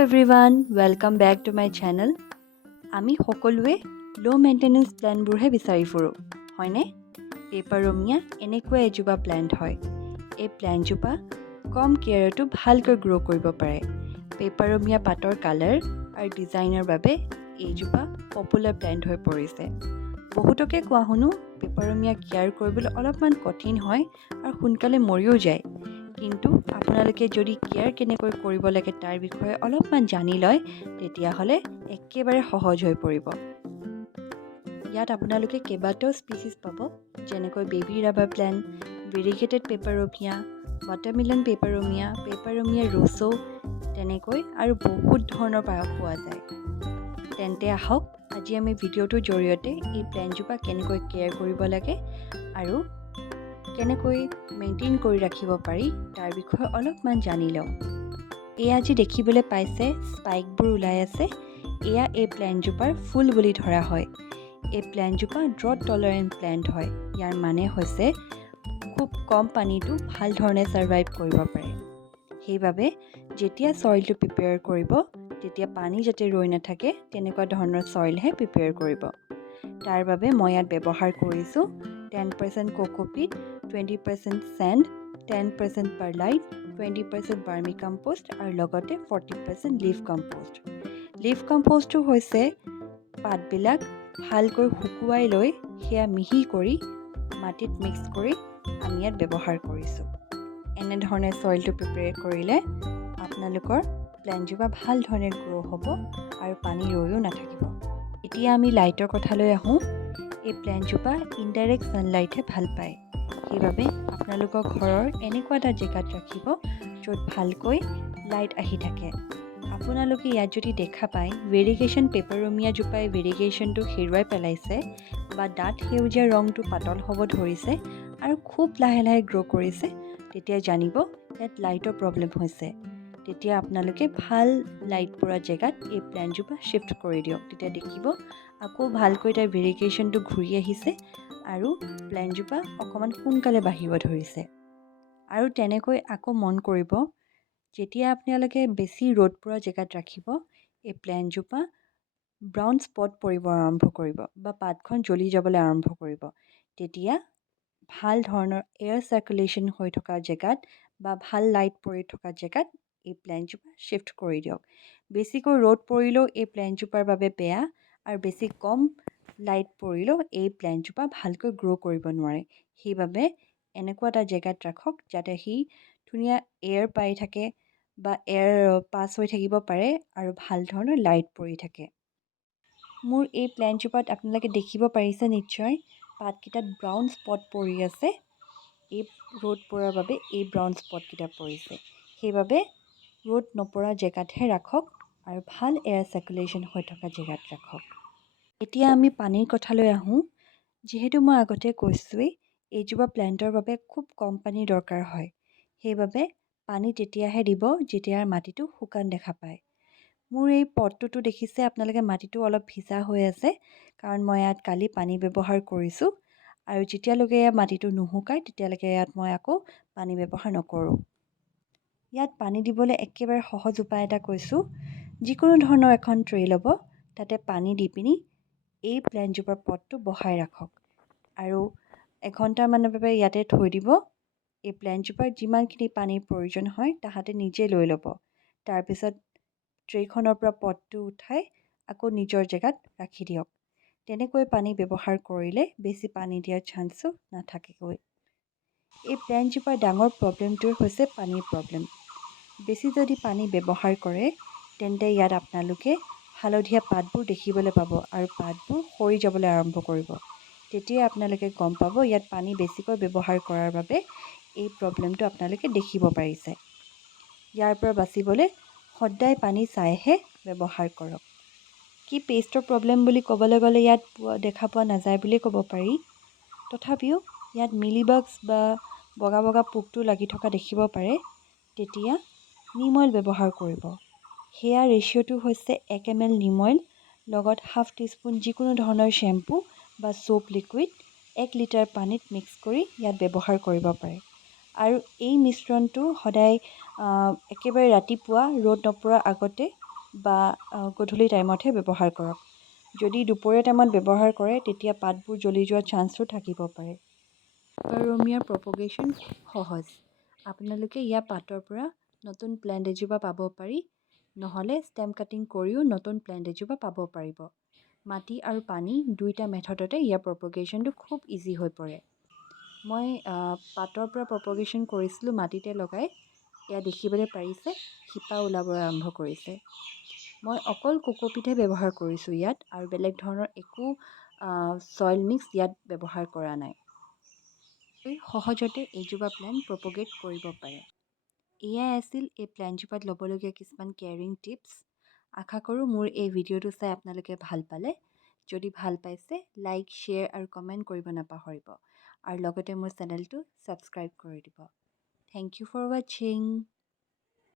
Everyone, welcome back to my channel. আমি সকলোৱে ল' মেইনটেনেঞ্চ প্লেণ্টবোৰহে বিচাৰি ফুৰোঁ, হয়নে? পেপাৰমিয়া এনেকুৱা এজোপা প্লেণ্ট হয়। এই প্লেণ্টজোপা কম কেয়াৰতো ভালকৈ গ্ৰ' কৰিব পাৰে। পেপাৰমিয়া পাতৰ কালাৰ আৰু ডিজাইনৰ বাবে এইজোপা পপুলাৰ প্লেণ্ট হৈ পৰিছে। বহুতকে কোৱা শুনো পেপাৰমিয়া কেয়াৰ কৰিবলৈ অলপমান কঠিন হয় আৰু সোনকালে মৰিও যায়। কিন্তু আপোনালোকে যদি কেয়াৰ কেনেকৈ কৰিব লাগে তাৰ বিষয়ে অলপমান জানি লয় তেতিয়াহ'লে একেবাৰে সহজ হৈ পৰিব। ইয়াত আপোনালোকে কেইবাটাও স্পিচিছ পাব, যেনেকৈ baby rubber plant, variegated পেপাৰমিয়া, watermelon পেপাৰমিয়া ৰ'ছো, তেনেকৈ আৰু বহুত ধৰণৰ পোৱা যায়। তেন্তে আহক আজি আমি ভিডিঅ'টোৰ জৰিয়তে এই প্লেণ্টজোপা কেনেকৈ কেয়াৰ কৰিব লাগে আৰু কেনেকৈ মেইনটেইন কৰি ৰাখিব পাৰি তাৰ বিষয়ে অলপমান জানি লওঁ। এয়া যি দেখিবলৈ পাইছে স্পাইকবোৰ ওলাই আছে, এয়া এই প্লেণ্টজোপাৰ ফুল বুলি ধৰা হয়। এই প্লেণ্টজোপা ড্ৰট টলাৰেণ্ট প্লেণ্ট হয়। ইয়াৰ মানে হৈছে খুব কম পানীটো ভাল ধৰণে ছাৰ্ভাইভ কৰিব পাৰে। সেইবাবে যেতিয়া চইলটো প্ৰিপেয়াৰ কৰিব তেতিয়া পানী যাতে ৰৈ নাথাকে তেনেকুৱা ধৰণৰ চইলহে প্ৰিপেয়াৰ কৰিব। তাৰ বাবে মই ইয়াত ব্যৱহাৰ কৰিছোঁ 10% কোকোপিট, 20% চেণ্ড, 10% পাৰ্লাইট, 20% বাৰ্মি কম্পোষ্ট আৰু লগতে 40% লিফ কম্পোষ্ট। লিফ কম্পোষ্টটো হৈছে পাতবিলাক ভালকৈ শুকুৱাই লৈ সেয়া মিহি কৰি মাটিত মিক্স কৰি আমি ইয়াত ব্যৱহাৰ কৰিছোঁ। এনেধৰণে চইলটো প্ৰিপেয়াৰ কৰিলে আপোনালোকৰ প্লেণ্টজোপা ভাল ধৰণে গ্ৰ' হ'ব আৰু পানী ৰৈও নাথাকিব। এতিয়া আমি লাইটৰ কথালৈ আহোঁ। এই প্লেণ্টজোপা ইনডাইৰেক্ট ছানলাইটহে ভাল পায়। সেইবাবে আপোনালোকৰ ঘৰৰ এনেকুৱা এটা জেগাত ৰাখিব য'ত ভালকৈ লাইট আহি থাকে। আপোনালোকে ইয়াত যদি দেখা পায় ভেৰিগেশ্যন পেপাৰমিয়া জোপাই ভেৰিগেশ্যনটো হেৰুৱাই পেলাইছে বা ডাঠ সেউজীয়া ৰংটো পাতল হ'ব ধৰিছে আৰু খুব লাহে লাহে গ্ৰ' কৰিছে, তেতিয়া জানিব ইয়াত লাইটৰ প্ৰব্লেম হৈছে। তেতিয়া আপোনালোকে ভাল লাইট পৰা জেগাত এই প্লেণ্টজোপা শ্বিফ্ট কৰি দিয়ক। তেতিয়া দেখিব আকৌ ভালকৈ তাৰ ভেৰিগেশ্যনটো ঘূৰি আহিছে আৰু প্লেণ্টজোপা অকণমান সোনকালে বাঢ়িব ধৰিছে। আৰু তেনেকৈ আকৌ মন কৰিব, যেতিয়া আপোনালোকে বেছি ৰ'দ পৰা জেগাত ৰাখিব এই প্লেণ্টজোপা ব্ৰাউন স্পট পৰিব আৰম্ভ কৰিব বা পাতখন জ্বলি যাবলৈ আৰম্ভ কৰিব। তেতিয়া ভাল ধৰণৰ এয়াৰ চাৰ্কুলেশ্যন হৈ থকা জেগাত বা ভাল লাইট পৰি থকা জেগাত এই প্লেণ্টজোপা শ্বিফ্ট কৰি দিয়ক। বেছিকৈ ৰ'দ পৰিলেও এই প্লেণ্টজোপাৰ বাবে বেয়া আৰু বেছি কম লাইট পৰিলেও এই প্লেণ্টজোপা ভালকৈ গ্ৰ' কৰিব নোৱাৰে। সেইবাবে এনেকুৱা এটা জেগাত ৰাখক যাতে সি ধুনীয়া এয়াৰ পাই থাকে বা এয়াৰ পাছ হৈ থাকিব পাৰে আৰু ভাল ধৰণৰ লাইট পৰি থাকে। মোৰ এই প্লেণ্টজোপাত আপোনালোকে দেখিব পাৰিছে নিশ্চয় পাতকেইটাত ব্ৰাউন স্পট পৰি আছে। এই ৰ'দ পৰাৰ বাবে এই ব্ৰাউন স্পটকেইটা পৰিছে। সেইবাবে ৰ'দ নপৰা জেগাতহে ৰাখক আৰু ভাল এয়াৰ চাৰ্কুলেশ্যন হৈ থকা জেগাত ৰাখক। এতিয়া আমি পানীৰ কথালৈ আহোঁ। যিহেতু মই আগতে কৈছোঁৱেই এইজোপা প্লেণ্টৰ বাবে খুব কম পানীৰ দৰকাৰ হয়। সেইবাবে পানী তেতিয়াহে দিব যেতিয়া মাটিটো শুকান দেখা পায়। মোৰ এই পটটোতো দেখিছে আপোনালোকে মাটিটো অলপ ভিজা হৈ আছে, কাৰণ মই ইয়াত কালি পানী ব্যৱহাৰ কৰিছোঁ আৰু যেতিয়ালৈকে মাটিটো নুশুকায় তেতিয়ালৈকে ইয়াত মই আকৌ পানী ব্যৱহাৰ নকৰোঁ। ইয়াত পানী দিবলৈ একেবাৰে সহজ উপায় এটা কৈছোঁ। যিকোনো ধৰণৰ এখন ট্ৰে ল'ব, তাতে পানী দি পিনি এই প্লেণ্টজোপাৰ পটটো বহাই ৰাখক আৰু এঘণ্টামানৰ বাবে ইয়াতে থৈ দিব। এই প্লেণ্টজোপাৰ যিমানখিনি পানীৰ প্ৰয়োজন হয় তাহাঁতে নিজে লৈ ল'ব। তাৰপিছত ট্ৰেখনৰ পৰা পটটো উঠাই আকৌ নিজৰ জেগাত ৰাখি দিয়ক। তেনেকৈ পানী ব্যৱহাৰ কৰিলে বেছি পানী দিয়াৰ চান্সো নাথাকেগৈ। এই প্লেণ্টজোপাৰ ডাঙৰ প্ৰব্লেমটোৱে হৈছে পানীৰ প্ৰব্লেম। বেছি যদি পানী ব্যৱহাৰ কৰে তেন্তে ইয়াত আপোনালোকে হালধীয়া পাতবোৰ দেখিবলৈ পাব আৰু পাতবোৰ সৰি যাবলৈ আৰম্ভ কৰিব। তেতিয়া আপোনালোকে গম পাব ইয়াত পানী বেছিকৈ ব্যৱহাৰ কৰাৰ বাবে এই প্ৰব্লেমটো আপোনালোকে দেখিব পাৰিছে। ইয়াৰ পৰা বাচিবলৈ সদায় পানী চাইহে ব্যৱহাৰ কৰক। কি পেষ্টৰ প্ৰব্লেম বুলি ক'বলৈ গ'লে ইয়াত দেখা পোৱা নাযায় বুলিয়ে ক'ব পাৰি। তথাপিও ইয়াত মিলিবাগছ বা বগা বগা পোকটো লাগি থকা দেখিব পাৰে। তেতিয়া নিম অইল ব্যৱহাৰ কৰিব। সেয়া ৰেচিঅ'টো হৈছে 1 ml নিম অইল লগত ½ টিস্পুন যিকোনো ধৰণৰ শ্বেম্পু বা সোপ লিকুইড 1 লিটাৰ পানীত মিক্স কৰি ইয়াত ব্যৱহাৰ কৰিব পাৰে। আৰু এই মিশ্ৰণটো সদায় একেবাৰে ৰাতিপুৱা ৰ'দ নপৰাৰ আগতে বা গধূলি টাইমতহে ব্যৱহাৰ কৰক। যদি দুপৰীয়া টাইমত ব্যৱহাৰ কৰে তেতিয়া পাতবোৰ জ্বলি যোৱাৰ চান্সো থাকিব পাৰে। পেপাৰমিয়াৰ প্ৰপগেশ্যন খুব সহজ। আপোনালোকে ইয়াৰ পাতৰ পৰা নতুন প্লেণ্ট এজোপা পাব পাৰি, নহ'লে ষ্টেম কাটিং কৰিও নতুন প্লেণ্ট এজোপা পাব পাৰিব। মাটি আৰু পানী দুইটা মেথডতে ইয়াৰ প্ৰপগেশ্যনটো খুব ইজি হৈ পৰে। মই পাতৰ পৰা প্ৰপগেশ্যন কৰিছিলোঁ মাটিতে লগাই। এয়া দেখিবলৈ পাৰিছে শিপা ওলাব আৰম্ভ কৰিছে। মই অকল কোকোপিটহে ব্যৱহাৰ কৰিছোঁ ইয়াত, আৰু বেলেগ ধৰণৰ একো ছইল মিক্স ইয়াত ব্যৱহাৰ কৰা নাই। সহজতে এইজোপা প্লেণ্ট প্ৰপগেট কৰিব পাৰে। এয়াই আছিল এই প্লেণ্টজোপাত ল'বলগীয়া কিছুমান কেয়াৰিং টিপছ। আশা কৰোঁ মোৰ এই ভিডিঅ'টো চাই আপোনালোকে ভাল পালে। যদি ভাল পাইছে লাইক, শ্বেয়াৰ আৰু কমেণ্ট কৰিব নাপাহৰিব, আৰু লগতে মোৰ চেনেলটো ছাবস্ক্ৰাইব কৰি দিব। থেংক ইউ ফৰ ৱাচিং।